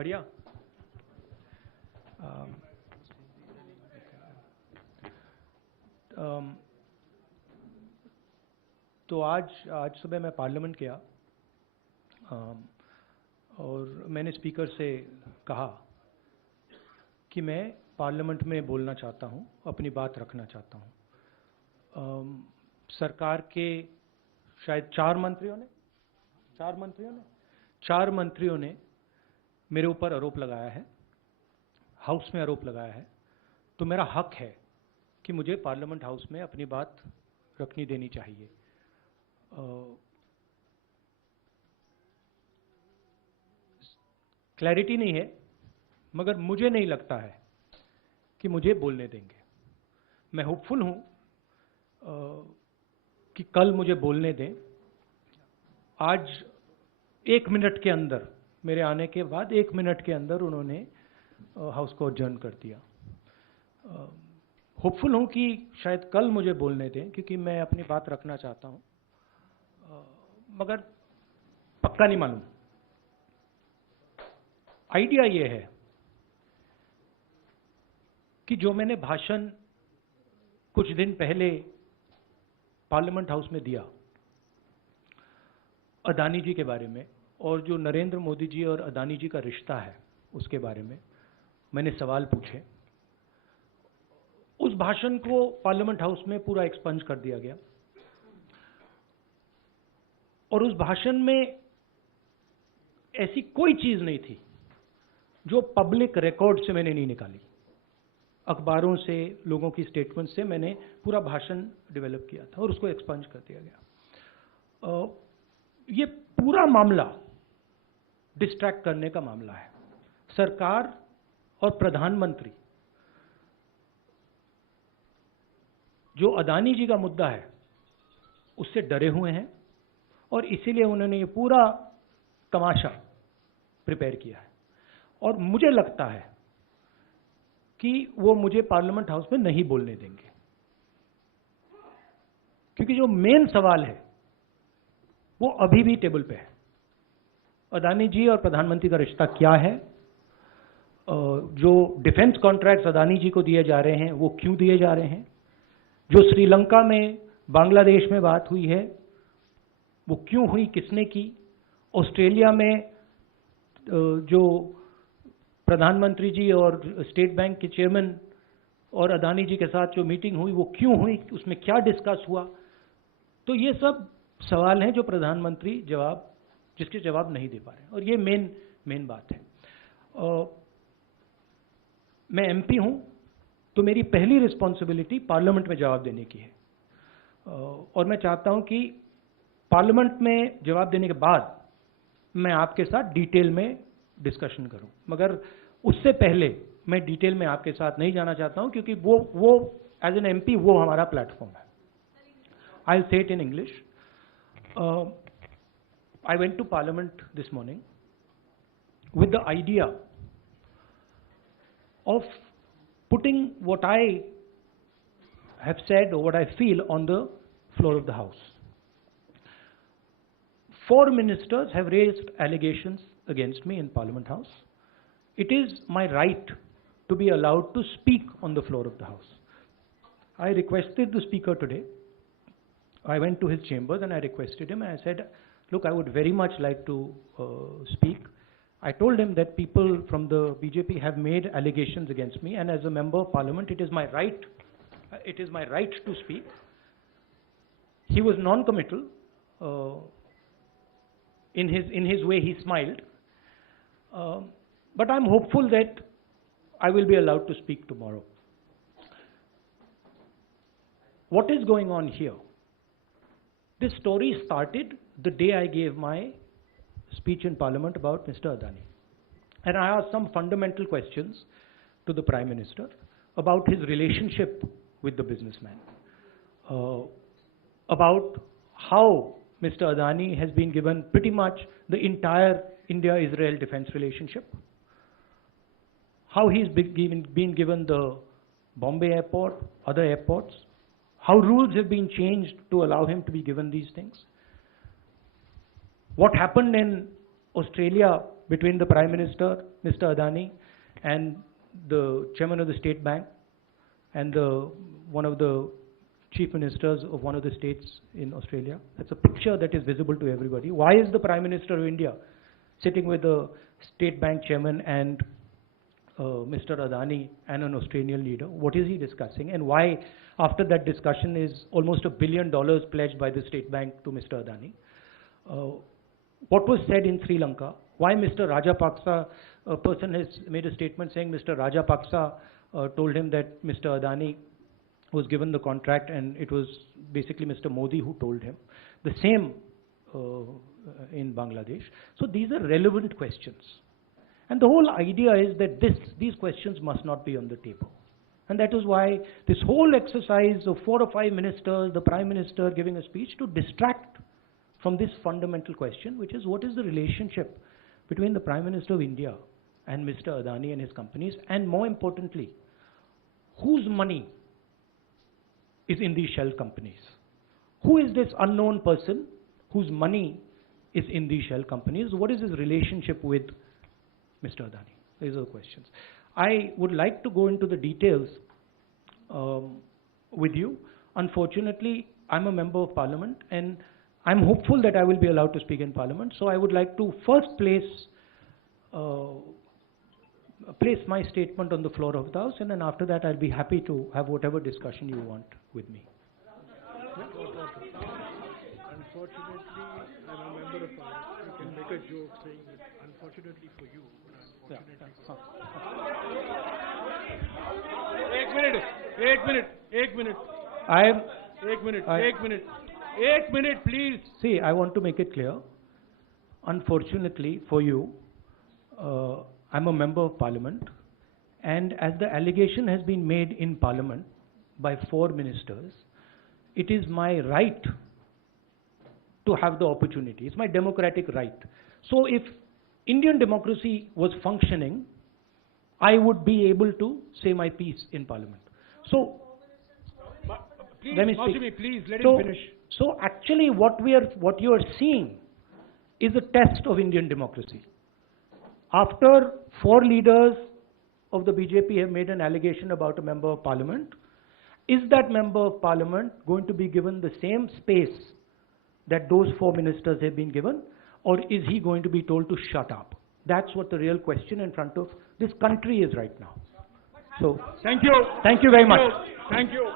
बढ़िया। तो आज सुबह मैं पार्लियामेंट गया और मैंने स्पीकर से कहा कि मैं पार्लियामेंट में बोलना चाहता हूं, अपनी बात रखना चाहता हूं। सरकार के शायद चार मंत्रियों ने मेरे ऊपर आरोप लगाया है, हाउस में आरोप लगाया है। तो मेरा हक है कि मुझे पार्लियामेंट हाउस में अपनी बात रखनी देनी चाहिए। क्लैरिटी नहीं है, मगर मुझे नहीं लगता है कि मुझे बोलने देंगे। मैं होपफुल हूं कि कल मुझे बोलने दें। आज 1 मिनट के अंदर, मेरे आने के बाद 1 मिनट के अंदर उन्होंने हाउस को अडजर्न कर दिया। होपफुल हूं कि शायद कल मुझे बोलने दें, क्योंकि मैं अपनी बात रखना चाहता हूं, मगर पक्का नहीं मालूम। आइडिया ये है कि जो मैंने भाषण कुछ दिन पहले पार्लियामेंट हाउस में दिया अदानी जी के बारे में, और जो नरेंद्र मोदी जी और अदानी जी का रिश्ता है उसके बारे में मैंने सवाल पूछे। उस भाषण को पार्लियामेंट हाउस में पूरा एक्सपंज कर दिया गया और उस भाषण में ऐसी कोई चीज नहीं थी जो पब्लिक रिकॉर्ड से मैंने नहीं निकाली। अखबारों से, लोगों की स्टेटमेंट से मैंने पूरा भाषण डेवलप किया था और उसको एक्सपंज कर दिया गया। ये पूरा मामला डिस्ट्रैक्ट करने का मामला है। सरकार और प्रधानमंत्री जो अदानी जी का मुद्दा है उससे डरे हुए हैं और इसीलिए उन्होंने ये पूरा तमाशा प्रिपेयर किया है। और मुझे लगता है कि वो मुझे पार्लियामेंट हाउस में नहीं बोलने देंगे, क्योंकि जो मेन सवाल है वो अभी भी टेबल पे है। अदानी जी और प्रधानमंत्री का रिश्ता क्या है? जो डिफेंस कॉन्ट्रैक्ट्स अदानी जी को दिए जा रहे हैं वो क्यों दिए जा रहे हैं? जो श्रीलंका में, बांग्लादेश में बात हुई है वो क्यों हुई, किसने की? ऑस्ट्रेलिया में जो प्रधानमंत्री जी और स्टेट बैंक के चेयरमैन और अदानी जी के साथ जो मीटिंग हुई वो क्यों हुई, उसमें क्या डिस्कस हुआ? तो ये सब सवाल हैं जो प्रधानमंत्री जिसके जवाब नहीं दे पा रहे, और ये मेन बात है। मैं एमपी हूं तो मेरी पहली रिस्पॉन्सिबिलिटी पार्लियामेंट में जवाब देने की है, और मैं चाहता हूं कि पार्लियामेंट में जवाब देने के बाद मैं आपके साथ डिटेल में डिस्कशन करूं। मगर उससे पहले मैं डिटेल में आपके साथ नहीं जाना चाहता हूं, क्योंकि वो एज एन एमपी वो हमारा प्लेटफॉर्म है। I will say it in English. I went to Parliament this morning with the idea of putting what I have said or what I feel on the floor of the House. 4 ministers have raised allegations against me in Parliament House. It is my right to be allowed to speak on the floor of the House. I requested the Speaker today. I went to his chambers and I requested him and I said, look, I would very much like to speak. I told him that people from the BJP have made allegations against me, and as a member of parliament, it is my right to speak. He was non-committal. In his way, he smiled. But I'm hopeful that I will be allowed to speak tomorrow. What is going on here? This story started the day I gave my speech in Parliament about Mr. Adani. And I asked some fundamental questions to the Prime Minister about his relationship with the businessman, about how Mr. Adani has been given pretty much the entire India-Israel defense relationship, how he's been given the Bombay airport, other airports, how rules have been changed to allow him to be given these things. What happened in Australia between the Prime Minister, Mr. Adani, and the Chairman of the State Bank, and one of the Chief Ministers of one of the states in Australia. That's a picture that is visible to everybody. Why is the Prime Minister of India sitting with the State Bank Chairman and Mr. Adani and an Australian leader? What is he discussing, and why after that discussion is almost $1 billion pledged by the State Bank to Mr. Adani? What was said in Sri Lanka? Why Mr. Rajapaksa, a person has made a statement saying Mr. Rajapaksa told him that Mr. Adani was given the contract and it was basically Mr. Modi who told him. The same in Bangladesh. So these are relevant questions. And the whole idea is that these questions must not be on the table. And that is why this whole exercise of 4 or 5 ministers, the Prime Minister giving a speech to distract from this fundamental question, which is what is the relationship between the Prime Minister of India and Mr. Adani and his companies, and more importantly, whose money is in these shell companies? Who is this unknown person whose money is in these shell companies? What is his relationship with Mr. Adani? These are the questions. I would like to go into the details with you. Unfortunately, I'm a member of Parliament and I'm hopeful that I will be allowed to speak in Parliament. So I would like to first place my statement on the floor of the House, and then after that I'll be happy to have whatever discussion you want with me. Unfortunately, I'm a member of Parliament. You can make a joke saying that unfortunately for you, but unfortunately for Eight minutes, please. See, I want to make it clear. Unfortunately for you, I'm a member of Parliament, and as the allegation has been made in Parliament by 4 ministers, it is my right to have the opportunity. It's my democratic right. So if Indian democracy was functioning, I would be able to say my piece in Parliament. So, please, let me speak. Please, let him finish. So actually what you are seeing is a test of Indian democracy. After 4 leaders of the BJP have made an allegation about a member of Parliament, is that member of Parliament going to be given the same space that those 4 ministers have been given, or is he going to be told to shut up? That's what the real question in front of this country is right now. So, thank you. Thank you very much. Thank you.